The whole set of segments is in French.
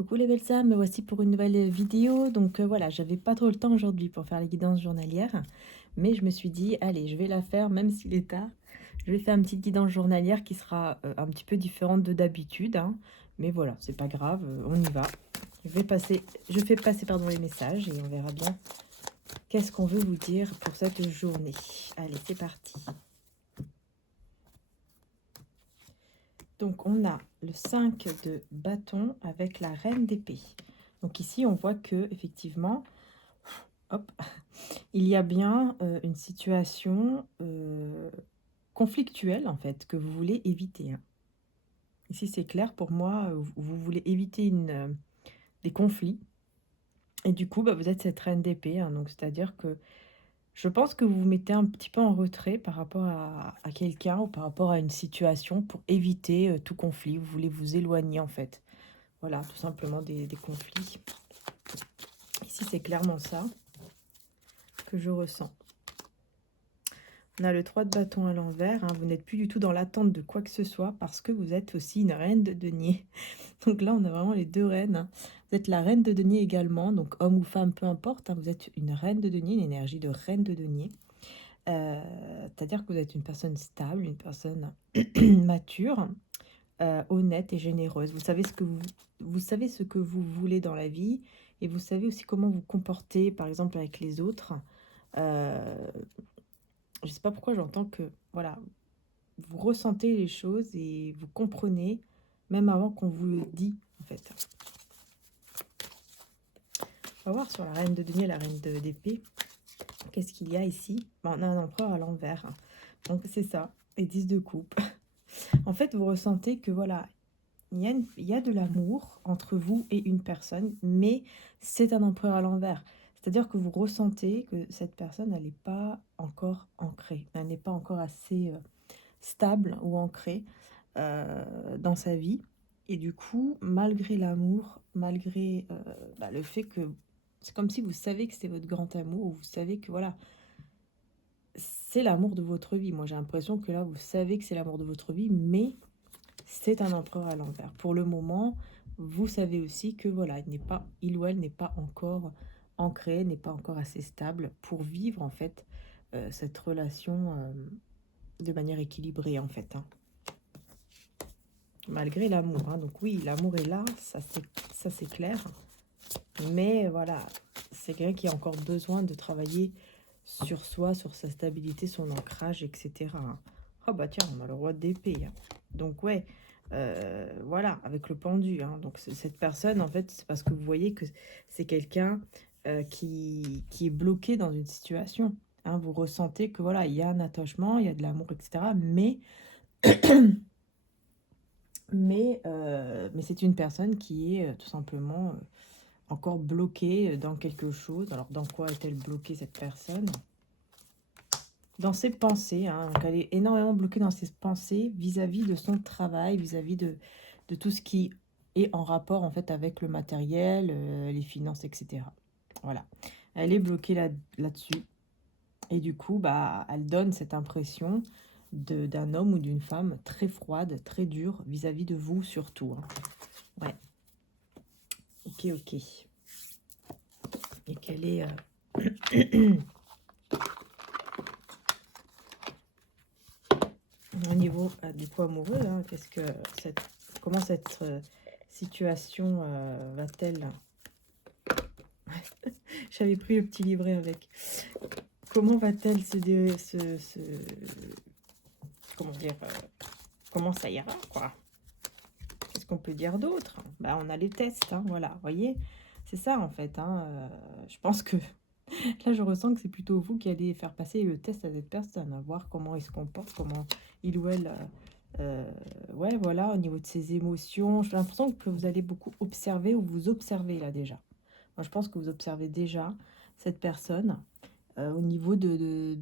Coucou les belles âmes, me voici pour une nouvelle vidéo. Donc voilà, j'avais pas trop le temps aujourd'hui pour faire les guidances journalières, mais je me suis dit, allez, je vais la faire même s'il est tard. Je vais faire une petite guidance journalière qui sera un petit peu différente de d'habitude, hein. Mais voilà, c'est pas grave, on y va. Je fais passer pardon, les messages et on verra bien qu'est-ce qu'on veut vous dire pour cette journée. Allez, c'est parti. Donc, on a le 5 de bâton avec la reine d'épée. Donc ici, on voit que effectivement, hop, il y a bien une situation conflictuelle, en fait, que vous voulez éviter, hein. Ici, c'est clair pour moi, vous voulez éviter des conflits. Et du coup, bah, vous êtes cette reine d'épée, hein, donc c'est-à-dire que je pense que vous vous mettez un petit peu en retrait par rapport à quelqu'un ou par rapport à une situation pour éviter tout conflit. Vous voulez vous éloigner, en fait. Voilà, tout simplement des conflits. Ici, c'est clairement ça que je ressens. On a le 3 de bâton à l'envers, hein. Vous n'êtes plus du tout dans l'attente de quoi que ce soit parce que vous êtes aussi une reine de denier. Donc là, on a vraiment les deux reines, hein. Vous êtes la reine de denier également, donc homme ou femme, peu importe, hein. Vous êtes une reine de denier, une énergie de reine de denier. C'est-à-dire que vous êtes une personne stable, une personne mature, honnête et généreuse. Vous savez ce que vous voulez dans la vie et vous savez aussi comment vous comporter, par exemple, avec les autres. Euh, je sais pas pourquoi j'entends que, voilà, vous ressentez les choses et vous comprenez, même avant qu'on vous le dit, en fait. On va voir sur la reine de denier, la reine d'épée. Qu'est-ce qu'il y a ici? Bon, on a un empereur à l'envers, hein. Donc c'est ça, les 10 de coupe. En fait, vous ressentez que, voilà, il y a de l'amour entre vous et une personne, mais c'est un empereur à l'envers. C'est-à-dire que vous ressentez que cette personne, elle n'est pas encore ancrée. Elle n'est pas encore assez stable ou ancrée dans sa vie. Et du coup, malgré l'amour, malgré le fait que c'est comme si vous savez que c'est votre grand amour, ou vous savez que voilà, c'est l'amour de votre vie. Moi, j'ai l'impression que là, vous savez que c'est l'amour de votre vie, mais c'est un empereur à l'envers. Pour le moment, vous savez aussi que voilà, il ou elle n'est pas encore ancré, n'est pas encore assez stable pour vivre en fait cette relation de manière équilibrée en fait, hein. Malgré l'amour, hein. Donc oui, l'amour est là, ça c'est clair. Mais voilà, c'est quelqu'un qui a encore besoin de travailler sur soi, sur sa stabilité, son ancrage, etc. Ah bah tiens, on a le roi d'épée, hein. Donc ouais, voilà, avec le pendu, hein. Donc cette personne, en fait, c'est parce que vous voyez que c'est quelqu'un qui est bloqué dans une situation, hein. Vous ressentez que voilà, il y a un attachement, il y a de l'amour, etc. Mais c'est une personne qui est tout simplement encore bloquée dans quelque chose. Alors, dans quoi est-elle bloquée, cette personne? Dans ses pensées, hein. Donc, elle est énormément bloquée dans ses pensées vis-à-vis de son travail, vis-à-vis de tout ce qui est en rapport, en fait, avec le matériel, les finances, etc. Voilà. Elle est bloquée là-dessus. Et du coup, bah, elle donne cette impression d'un homme ou d'une femme très froide, très dure vis-à-vis de vous surtout, hein. Ouais. Ok, ok. Et quelle est... au niveau du coup amoureux, hein, comment cette situation va-t-elle... J'avais pris le petit livret avec. Comment va-t-elle comment dire, comment ça ira, quoi? Qu'est-ce qu'on peut dire d'autre? Bah, on a les tests, hein, voilà, vous voyez? C'est ça, en fait, hein, je pense que là, je ressens que c'est plutôt vous qui allez faire passer le test à cette personne, à voir comment il se comporte, comment il ou elle... ouais, voilà, au niveau de ses émotions, j'ai l'impression que vous allez beaucoup observer ou vous observez là déjà. Moi, je pense que vous observez déjà cette personne au niveau de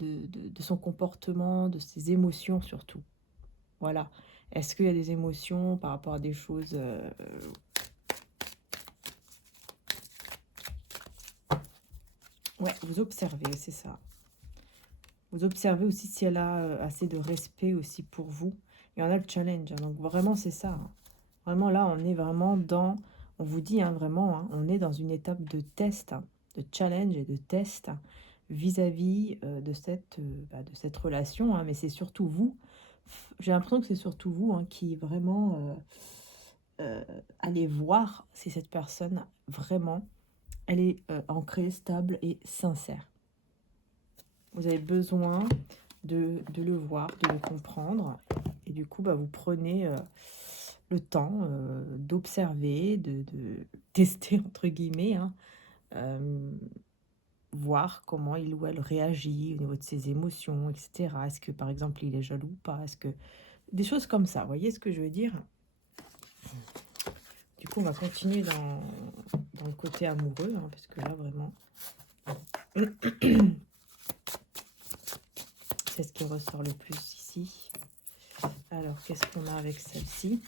son comportement, de ses émotions surtout. Voilà. Est-ce qu'il y a des émotions par rapport à des choses ouais, vous observez, c'est ça. Vous observez aussi si elle a assez de respect aussi pour vous. Et on a le challenge, hein. Donc vraiment, c'est ça, hein. Vraiment, là, on est vraiment dans on vous dit hein, vraiment, hein, on est dans une étape de test, hein, de challenge et de test vis-à-vis de cette relation, hein, mais c'est surtout vous, j'ai l'impression que c'est surtout vous hein, qui vraiment allez voir si cette personne vraiment, elle est ancrée, stable et sincère. Vous avez besoin de le voir, de le comprendre. Et du coup, bah, vous prenez le temps d'observer, de tester, entre guillemets, hein, voir comment il ou elle réagit au niveau de ses émotions, etc. Est-ce que, par exemple, il est jaloux ou pas? Est-ce que... Des choses comme ça, vous voyez ce que je veux dire? Du coup, on va continuer dans le côté amoureux, hein, parce que là, vraiment... C'est ce qui ressort le plus ici. Alors, qu'est-ce qu'on a avec celle-ci?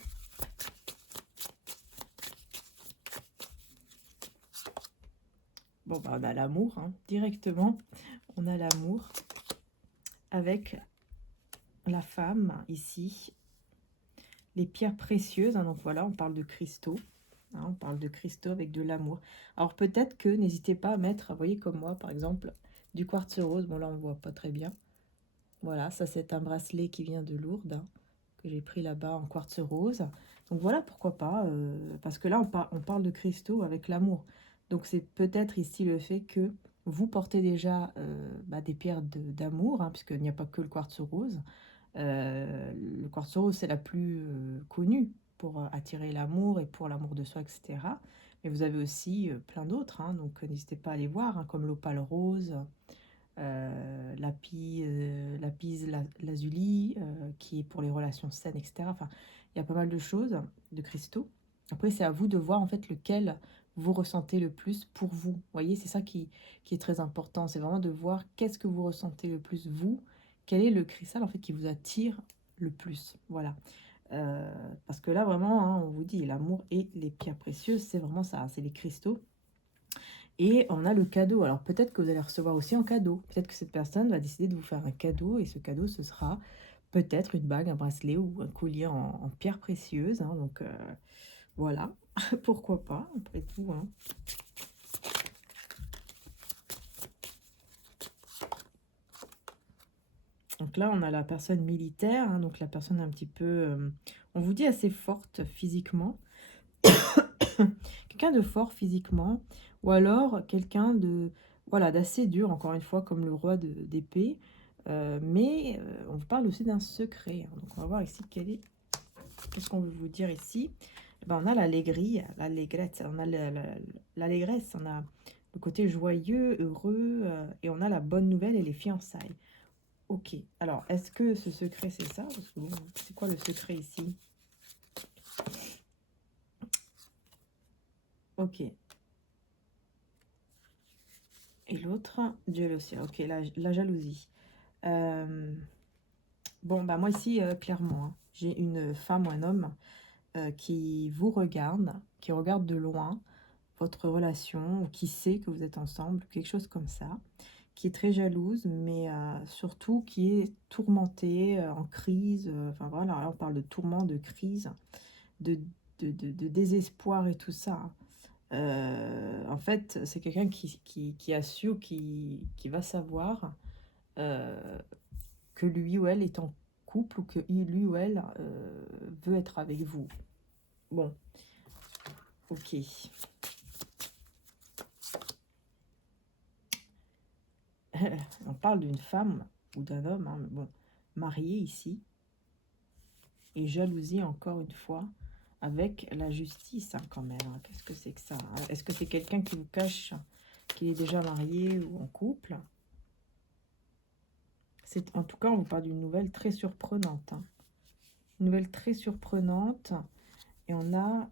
Bon, bah, on a l'amour, hein, directement. On a l'amour avec la femme, ici. Les pierres précieuses, hein, donc voilà, on parle de cristaux. Hein, on parle de cristaux avec de l'amour. Alors, peut-être que, n'hésitez pas à mettre, vous voyez, comme moi, par exemple, du quartz rose. Bon, là, on ne voit pas très bien. Voilà, ça, c'est un bracelet qui vient de Lourdes, hein, que j'ai pris là-bas en quartz rose. Donc, voilà, pourquoi pas. Parce que là, on parle de cristaux avec l'amour. Donc, c'est peut-être ici le fait que vous portez déjà des pierres d'amour, hein, puisqu'il n'y a pas que le quartz rose. Le quartz rose, c'est la plus connue pour attirer l'amour et pour l'amour de soi, etc. Mais vous avez aussi plein d'autres, hein, donc n'hésitez pas à aller voir, hein, comme l'opale rose, lapis lazuli, qui est pour les relations saines, etc. Enfin, il y a pas mal de choses, de cristaux. Après, c'est à vous de voir en fait lequel vous ressentez le plus pour vous. Vous voyez, c'est ça qui est très important. C'est vraiment de voir qu'est-ce que vous ressentez le plus vous. Quel est le cristal en fait qui vous attire le plus. Voilà. Parce que là, vraiment, hein, on vous dit l'amour et les pierres précieuses, c'est vraiment ça, c'est les cristaux. Et on a le cadeau. Alors peut-être que vous allez recevoir aussi un cadeau. Peut-être que cette personne va décider de vous faire un cadeau. Et ce cadeau, ce sera peut-être une bague, un bracelet ou un collier en pierres précieuses. Hein. Donc voilà, pourquoi pas, après tout. Hein. Donc là, on a la personne militaire. Hein, donc la personne un petit peu, on vous dit assez forte physiquement. Quelqu'un de fort physiquement. Ou alors quelqu'un de voilà d'assez dur, encore une fois, comme le roi d'épée. Mais on vous parle aussi d'un secret. Hein. Donc on va voir ici qu'est-ce qu'on veut vous dire ici. Eh ben, on a l'allégresse, on a l'allégresse, on a le côté joyeux, heureux, et on a la bonne nouvelle et les fiançailles. Ok, alors est-ce que ce secret c'est ça? Parce que bon, c'est quoi le secret ici? Ok. Et l'autre, jealousy. Ok, la jalousie. Bon, bah moi ici, clairement, hein, j'ai une femme ou un homme qui vous regarde, qui regarde de loin votre relation, ou qui sait que vous êtes ensemble, quelque chose comme ça, qui est très jalouse, mais surtout qui est tourmentée, en crise. Enfin voilà, là on parle de tourment, de crise, de, de désespoir et tout ça. Hein. En fait, c'est quelqu'un qui a su, qui va savoir euh, que lui ou elle est en couple ou que lui ou elle veut être avec vous. Bon, ok. On parle d'une femme ou d'un homme, hein, mais bon, marié ici, et jalousie encore une fois, avec la justice hein, quand même. Hein. Qu'est-ce que c'est que ça? Hein? Est-ce que c'est quelqu'un qui vous cache qu'il est déjà marié ou en couple? En tout cas, on vous parle d'une nouvelle très surprenante. Hein. Une nouvelle très surprenante. Et on a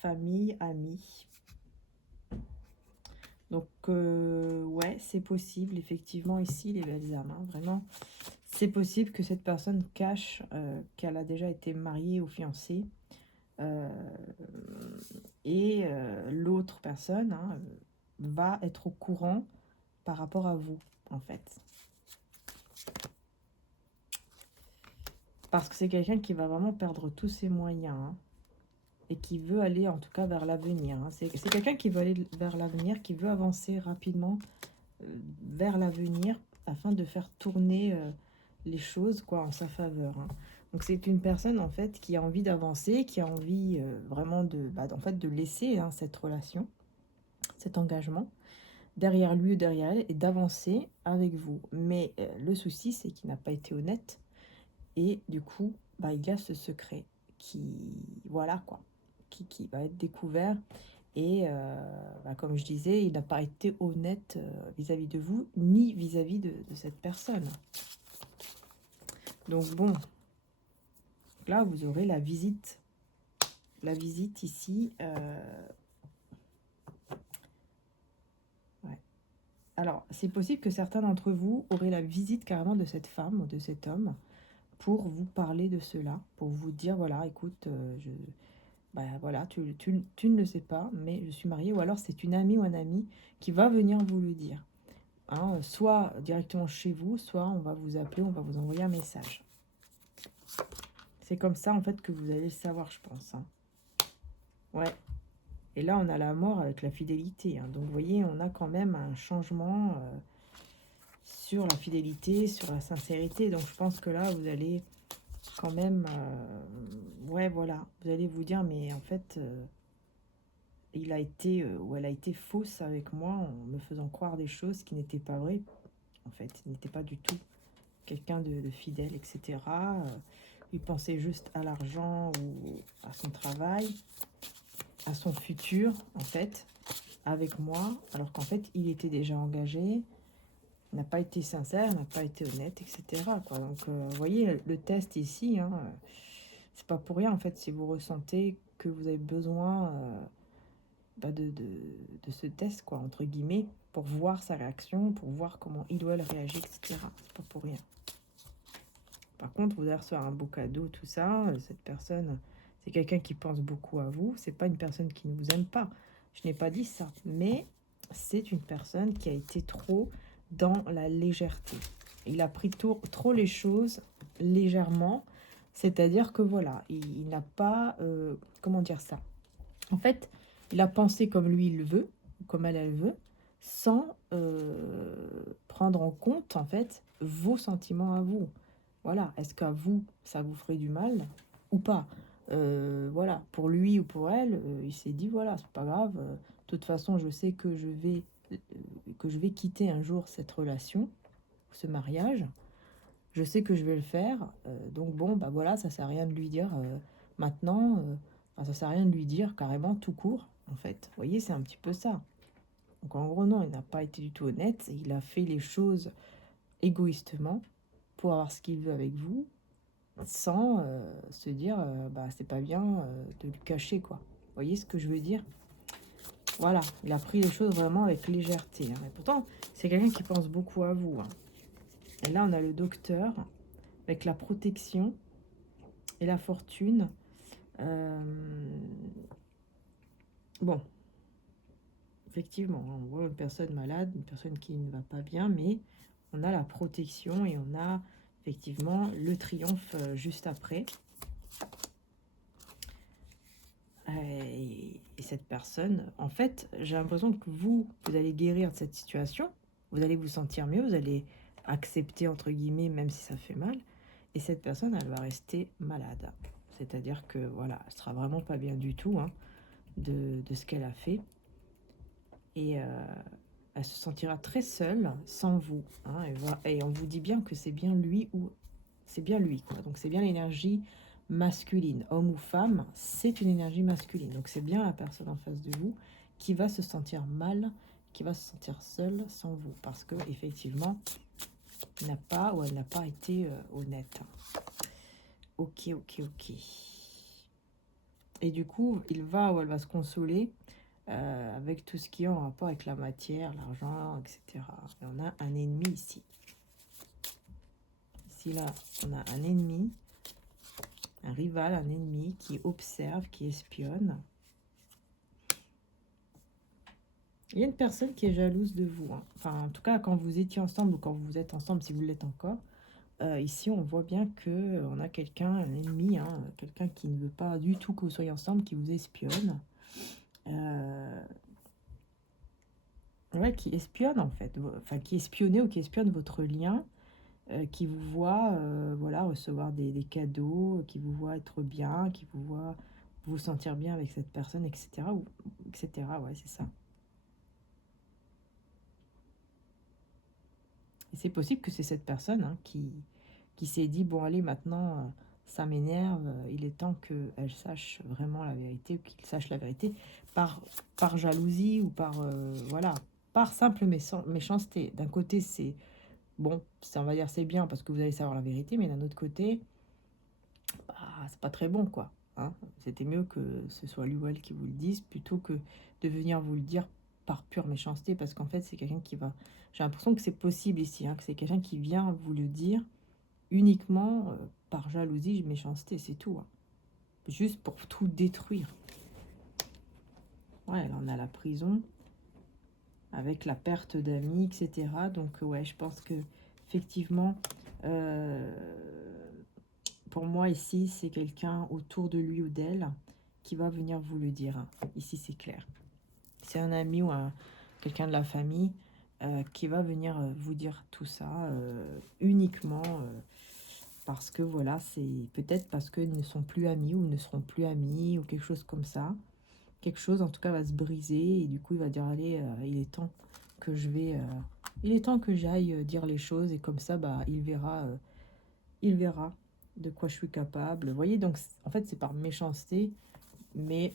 famille, amis. Donc, ouais, c'est possible, effectivement, ici, les belles âmes. Hein, vraiment, c'est possible que cette personne cache qu'elle a déjà été mariée ou fiancée. Euh, et l'autre personne hein, va être au courant par rapport à vous, en fait. Parce que c'est quelqu'un qui va vraiment perdre tous ses moyens. Hein. et qui veut aller en tout cas vers l'avenir, hein. C'est quelqu'un qui veut aller vers l'avenir, qui veut avancer rapidement vers l'avenir afin de faire tourner les choses quoi en sa faveur, hein. Donc c'est une personne en fait qui a envie d'avancer, qui a envie vraiment en fait, de laisser hein, cette relation, cet engagement derrière lui ou derrière elle et d'avancer avec vous. Mais le souci c'est qu'il n'a pas été honnête et du coup il y a ce secret qui voilà quoi qui va être découvert et comme je disais, il n'a pas été honnête vis-à-vis de vous, ni vis-à-vis de cette personne. Donc bon, là, vous aurez la visite. La visite ici. Ouais. Alors, c'est possible que certains d'entre vous auraient la visite carrément de cette femme ou de cet homme pour vous parler de cela, pour vous dire, voilà, écoute, voilà, tu ne le sais pas, mais je suis mariée, ou alors c'est une amie ou un ami qui va venir vous le dire. Hein, soit directement chez vous, soit on va vous appeler, on va vous envoyer un message. C'est comme ça, en fait, que vous allez le savoir, je pense. Hein. Ouais. Et là, on a la mort avec la fidélité. Hein. Donc, vous voyez, on a quand même un changement sur la fidélité, sur la sincérité. Donc, je pense que là, vous allez quand même... ouais, voilà. Vous allez vous dire, mais en fait, il a été ou elle a été fausse avec moi en me faisant croire des choses qui n'étaient pas vraies. En fait, il n'était pas du tout quelqu'un de fidèle, etc. Il pensait juste à l'argent ou à son travail, à son futur, en fait, avec moi, alors qu'en fait, il était déjà engagé, n'a pas été sincère, n'a pas été honnête, etc. Quoi. Donc, vous voyez, le test ici, hein, c'est pas pour rien, en fait, si vous ressentez que vous avez besoin de ce test, quoi, entre guillemets, pour voir sa réaction, pour voir comment il ou elle réagit, etc. C'est pas pour rien. Par contre, vous allez recevoir un beau cadeau, tout ça. Cette personne, c'est quelqu'un qui pense beaucoup à vous. C'est pas une personne qui ne vous aime pas. Je n'ai pas dit ça. Mais c'est une personne qui a été trop dans la légèreté. Il a pris trop les choses légèrement. C'est-à-dire que voilà, il n'a pas... comment dire ça? En fait, il a pensé comme lui il le veut, comme elle veut, sans prendre en compte, en fait, vos sentiments à vous. Voilà, est-ce qu'à vous, ça vous ferait du mal ou pas? Voilà, pour lui ou pour elle, il s'est dit, voilà, c'est pas grave. De toute façon, je sais que je vais quitter un jour cette relation, ce mariage. Je sais que je vais le faire. Donc bon, voilà, ça sert à rien de lui dire maintenant. Ça sert à rien de lui dire carrément tout court, en fait. Vous voyez, c'est un petit peu ça. Donc en gros, non, il n'a pas été du tout honnête. Il a fait les choses égoïstement pour avoir ce qu'il veut avec vous, sans se dire, c'est pas bien de lui cacher, quoi. Vous voyez ce que je veux dire? Voilà, il a pris les choses vraiment avec légèreté. Hein. Et pourtant, c'est quelqu'un qui pense beaucoup à vous. Hein. Et là, on a le docteur avec la protection et la fortune. Bon, effectivement, on voit une personne malade, une personne qui ne va pas bien, mais on a la protection et on a effectivement le triomphe juste après. Et cette personne, en fait, j'ai l'impression que vous allez guérir de cette situation, vous allez vous sentir mieux, vous allez accepter, entre guillemets, même si ça fait mal, et cette personne, elle va rester malade. C'est-à-dire que, voilà, elle sera vraiment pas bien du tout hein, de ce qu'elle a fait. Et elle se sentira très seule sans vous. Hein, et on vous dit bien que c'est bien lui ou... C'est bien lui, quoi. Donc c'est bien l'énergie masculine, homme ou femme, c'est une énergie masculine. Donc c'est bien la personne en face de vous qui va se sentir mal, qui va se sentir seule sans vous, parce que effectivement, il n'a pas ou elle n'a pas été honnête. Ok. Et du coup, il va ou elle va se consoler avec tout ce qui est en rapport avec la matière, l'argent, etc. Et on a un ennemi ici. Ici, là, on a un ennemi. Un rival, un ennemi qui observe, qui espionne. Il y a une personne qui est jalouse de vous. Hein. Enfin, en tout cas, quand vous étiez ensemble ou quand vous êtes ensemble, si vous l'êtes encore, ici, on voit bien que on a quelqu'un, un ennemi, hein, quelqu'un qui ne veut pas du tout que vous soyez ensemble, qui vous espionne. Ouais, qui espionne en fait, enfin qui espionnait ou qui espionne votre lien, qui vous voit, voilà, recevoir des cadeaux, qui vous voit être bien, qui vous voit vous sentir bien avec cette personne, etc. Ou, etc. Ouais, c'est ça. Et c'est possible que c'est cette personne, hein, qui s'est dit, bon allez, maintenant, ça m'énerve, il est temps qu'elle sache vraiment la vérité, ou qu'il sache la vérité, par jalousie ou par, voilà, par simple méchanceté. D'un côté, c'est bon, on va dire c'est bien parce que vous allez savoir la vérité, mais d'un autre côté, bah, c'est pas très bon, quoi. Hein. C'était mieux que ce soit lui ou elle qui vous le dise plutôt que de venir vous le dire par pure méchanceté, parce qu'en fait, c'est quelqu'un qui va. J'ai l'impression que c'est possible ici, hein, que c'est quelqu'un qui vient vous le dire uniquement par jalousie, méchanceté, c'est tout. Hein. Juste pour tout détruire. Ouais, là, on a la prison avec la perte d'amis, etc. Donc, ouais, je pense que effectivement. Euh, Pour moi, ici, c'est quelqu'un autour de lui ou d'elle qui va venir vous le dire. Hein. Ici, c'est clair. C'est un ami ou quelqu'un de la famille qui va venir vous dire tout ça uniquement parce que voilà, c'est peut-être parce qu'ils ne sont plus amis ou ne seront plus amis ou quelque chose comme ça. Quelque chose, en tout cas, va se briser et du coup, il va dire, allez, il est temps que je vais... il est temps que j'aille dire les choses et comme ça, bah, il verra de quoi je suis capable. Vous voyez, donc en fait, c'est par méchanceté, mais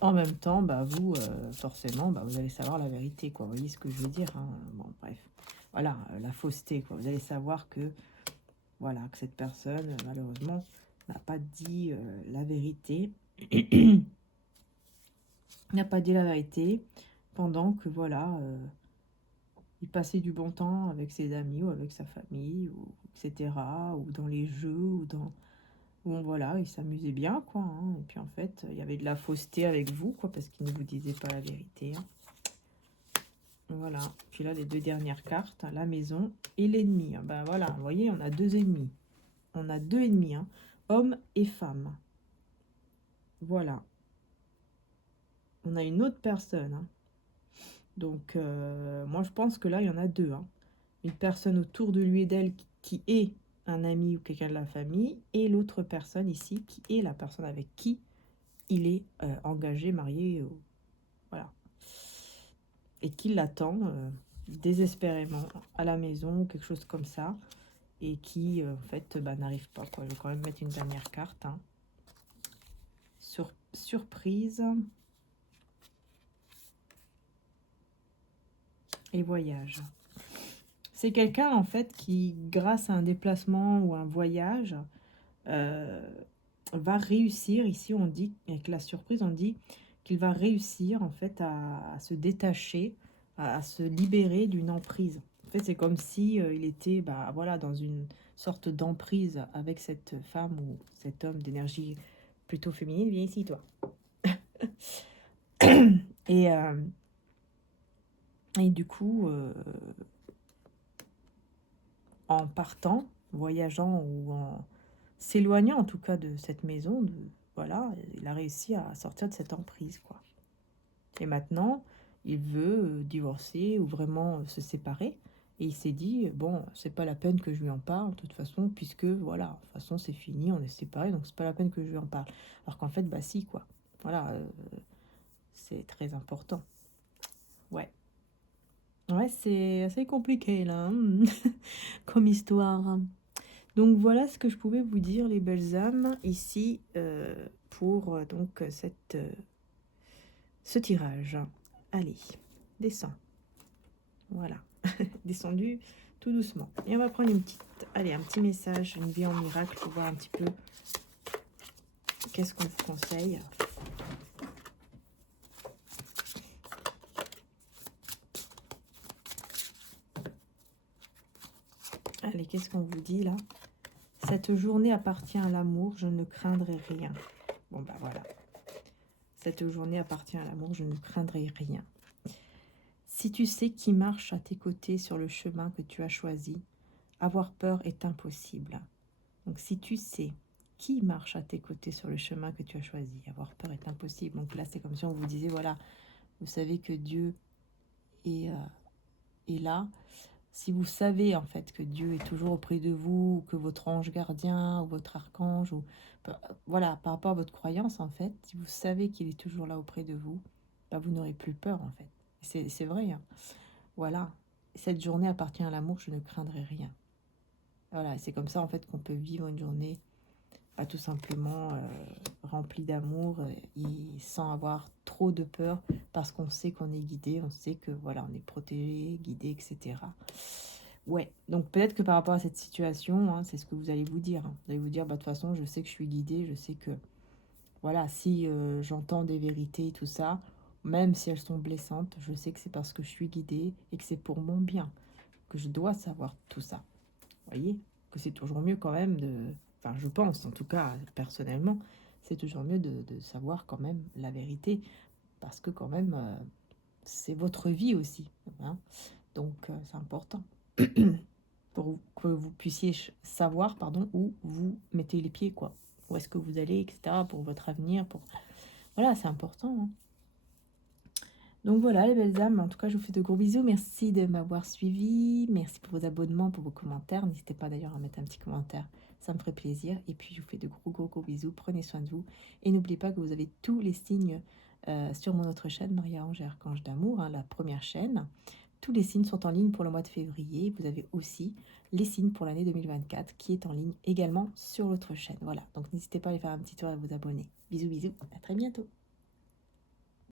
en même temps, bah, vous, forcément, bah, vous allez savoir la vérité, quoi. Vous voyez ce que je veux dire, hein. Bon, bref. Voilà, la fausseté, quoi. Vous allez savoir que, voilà, que cette personne, malheureusement, n'a pas dit la vérité. N'a pas dit la vérité pendant que, voilà, il passait du bon temps avec ses amis ou avec sa famille, ou, etc., ou dans les jeux, ou dans... Bon, voilà, il s'amusait bien, quoi. Hein. Et puis, en fait, il y avait de la fausseté avec vous, quoi, parce qu'il ne vous disait pas la vérité. Hein. Voilà. Puis là, les deux dernières cartes, hein, la maison et l'ennemi. Hein. Ben voilà, vous voyez, on a deux ennemis. On a deux ennemis, hein, homme et femme. Voilà. On a une autre personne. Hein. Donc, moi, je pense que là, il y en a deux. Hein. Une personne autour de lui et d'elle qui est un ami ou quelqu'un de la famille, et l'autre personne ici qui est la personne avec qui il est engagé, marié, voilà. Et qui l'attend désespérément à la maison, quelque chose comme ça, et qui en fait bah, n'arrive pas. Quoi. Je vais quand même mettre une dernière carte. Hein. Surprise et voyage. C'est quelqu'un en fait qui, grâce à un déplacement ou un voyage, euh, va réussir. Ici, on dit, avec la surprise, on dit qu'il va réussir en fait à se détacher, à se libérer d'une emprise. En fait, c'est comme si il était bah, voilà, dans une sorte d'emprise avec cette femme ou cet homme d'énergie plutôt féminine. Viens ici, toi. Et, euh, et du coup, en partant, voyageant ou en s'éloignant en tout cas de cette maison, voilà, il a réussi à sortir de cette emprise, quoi. Et maintenant, il veut divorcer ou vraiment se séparer. Et il s'est dit, bon, c'est pas la peine que je lui en parle, de toute façon, puisque, voilà, de toute façon, c'est fini, on est séparés, donc c'est pas la peine que je lui en parle. Alors qu'en fait, bah si, quoi. Voilà, c'est très important. Ouais. Ouais, c'est assez compliqué, là, hein, comme histoire. Donc voilà ce que je pouvais vous dire, les belles âmes, ici, pour donc ce tirage. Allez, descends. Voilà, descendu tout doucement. Et on va prendre une petite, allez, un petit message, une vie en miracle pour voir un petit peu qu'est-ce qu'on vous conseille. Allez, qu'est-ce qu'on vous dit là? Cette journée appartient à l'amour, je ne craindrai rien. Bon bah voilà. Cette journée appartient à l'amour, je ne craindrai rien. Si tu sais qui marche à tes côtés sur le chemin que tu as choisi, Avoir peur est impossible. Donc si tu sais qui marche à tes côtés sur le chemin que tu as choisi, avoir peur est impossible. Donc là, c'est comme si on vous disait, voilà, vous savez que Dieu est, est là. Si vous savez en fait que Dieu est toujours auprès de vous, ou que votre ange gardien, ou votre archange, ou voilà, par rapport à votre croyance en fait, si vous savez qu'il est toujours là auprès de vous, bah, vous n'aurez plus peur en fait. C'est vrai, hein. Voilà. Cette journée appartient à l'amour, je ne craindrai rien. Voilà, c'est comme ça en fait qu'on peut vivre une journée tout simplement remplie d'amour et sans avoir trop de peur parce qu'on sait qu'on est guidé, on sait que voilà, on est protégé, guidé, etc. Ouais, donc peut-être que par rapport à cette situation, hein, c'est ce que vous allez vous dire, hein. Vous allez vous dire, bah, de toute façon, je sais que je suis guidée, je sais que, voilà, si j'entends des vérités, tout ça, même si elles sont blessantes, je sais que c'est parce que je suis guidée et que c'est pour mon bien, que je dois savoir tout ça. Vous voyez? Que c'est toujours mieux quand même de... Enfin, je pense, en tout cas, personnellement, c'est toujours mieux de savoir quand même la vérité, parce que quand même, c'est votre vie aussi, hein. Donc, c'est important pour que vous puissiez savoir, pardon, où vous mettez les pieds, quoi. Où est-ce que vous allez, etc., pour votre avenir, pour... Voilà, c'est important, hein. Donc voilà, les belles âmes, en tout cas, je vous fais de gros bisous. Merci de m'avoir suivi. Merci pour vos abonnements, pour vos commentaires. N'hésitez pas d'ailleurs à mettre un petit commentaire, ça me ferait plaisir. Et puis, je vous fais de gros bisous. Prenez soin de vous. Et n'oubliez pas que vous avez tous les signes sur mon autre chaîne, Maria-Ange et Archange d'Amour, hein, la première chaîne. Tous les signes sont en ligne pour le mois de février. Vous avez aussi les signes pour l'année 2024 qui est en ligne également sur l'autre chaîne. Voilà, donc n'hésitez pas à aller faire un petit tour et à vous abonner. Bisous, bisous, à très bientôt.